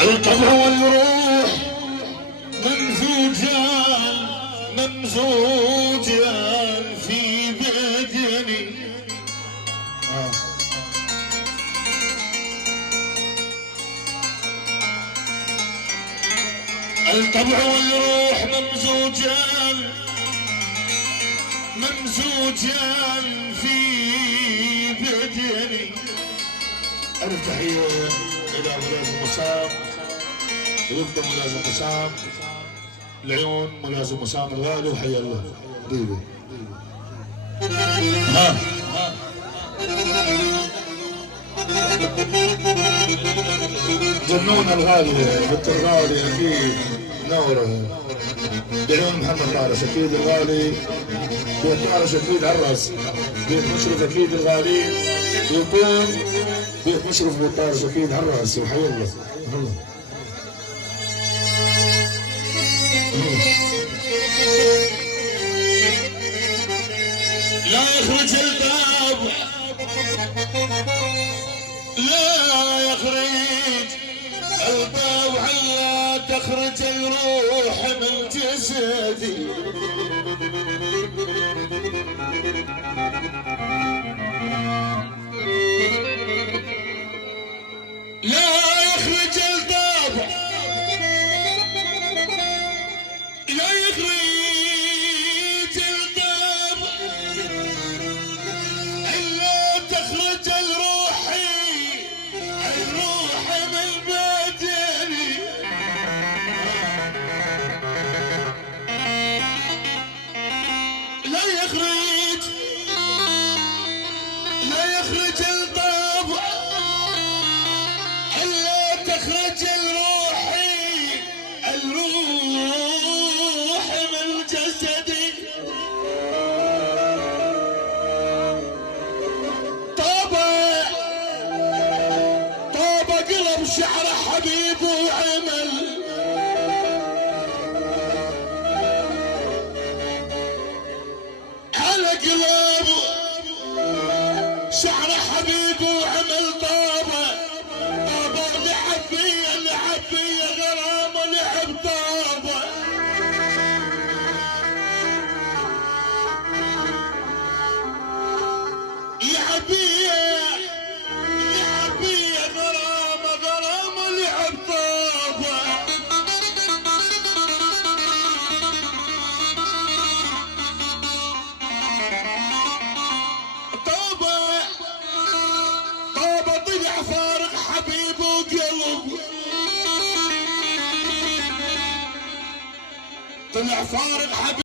الطبع والروح ممزوجان ممزوجان في بدني. الطبع والروح ممزوجان ممزوجان في بدني. ألف تحية إلى ملازم وسام ويفضل ملازم وسام العيون ملازم وسام الغالي وحيا الله حبيبي. جنون الغالي بنت الغالي اكيد منوره بعيون محمد طارش اكيد الغالي بيت طارش اكيد عراس بيت مشرف اكيد الغالي يكون بيت مشرف بيت طارش اكيد عراس وحي الله. لا يخرج الباب لا يخرج الباب لا تخرج الروح من جسدي. لا يخرج الباب لا يخرج الباب إلا تخرج الروح من بدني. لا يخرج الباب إلا تخرج الروح من جسدي. طاب قلب شعر حبيب وعمل على قلب شعر حبيب وعمل طابه لعب بي غرام لعب طابه. لعب بي غرام لعب طابه. طابه طلع فارق حبيب وقلب طلع فارق حبيب